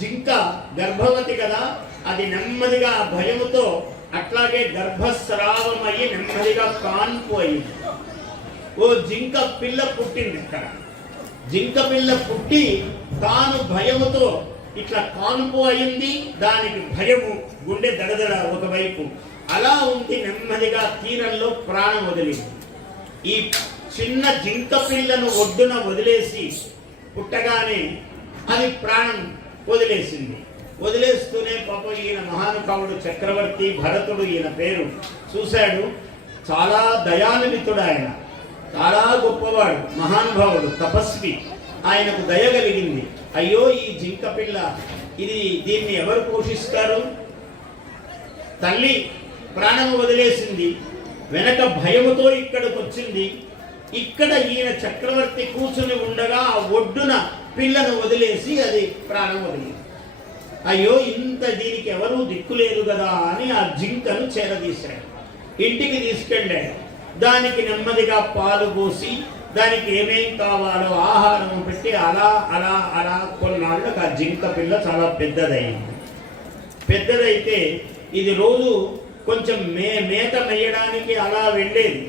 జింక గర్భవతి కదా, అది నెమ్మదిగా భయముతో అట్లాగే గర్భస్రావమయ్యి నెమ్మదిగా కాన్పు అయింది. ఓ జింక పిల్ల పుట్టింది. ఇక్కడ జింక పిల్ల పుట్టి తాను భయముతో ఇట్లా కాన్పు అయింది. దానికి భయము, గుండె దడదడ ఒకవైపు అలా ఉంది. నెమ్మదిగా తీరంలో ప్రాణం వదిలింది. ఈ చిన్న జింక పిల్లను ఒడ్డున వదిలేసి పుట్టగానే అది ప్రాణం వదిలేసింది. వదిలేస్తూనే పాపం ఈయన మహానుభావుడు చక్రవర్తి భరతుడు, ఈయన పేరు చూశాడు. చాలా దయాన్వితుడు ఆయన, చాలా గొప్పవాడు, మహానుభావుడు, తపస్వి. ఆయనకు దయ కలిగింది. అయ్యో ఈ జింక పిల్ల, దీన్ని ఎవరు పోషిస్తారు? తల్లి ప్రాణం వదిలేసింది, వెనక భయముతో ఇక్కడికి వచ్చింది. ఇక్కడ ఈయన చక్రవర్తి కూర్చుని ఉండగా ఆ ఒడ్డున పిల్లను వదిలేసి అది ప్రాణం వదిలింది. అయ్యో ఇంత దీనికి ఎవరూ దిక్కులేదు కదా అని ఆ జింకను చేరదీశాడు, ఇంటికి తీసుకెళ్ళాడు. దానికి నెమ్మదిగా పాలు పోసి దానికి ఏమేం కావాలో ఆహారం పెట్టి అలా అలా అలా కొన్నాళ్ళకు ఆ జింక పిల్ల చాలా పెద్దదైంది. పెద్దదైతే ఇది రోజు కొంచెం మేత మేయడానికి అలా వెళ్ళేది.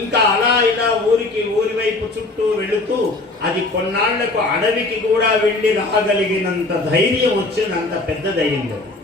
ఇంకా అలా ఇలా ఊరి వైపు చుట్టూ వెళుతూ అది కొన్నాళ్లకు అడవికి కూడా వెళ్ళి రాగలిగినంత ధైర్యం వచ్చింది, అంత పెద్దదయ్యింది.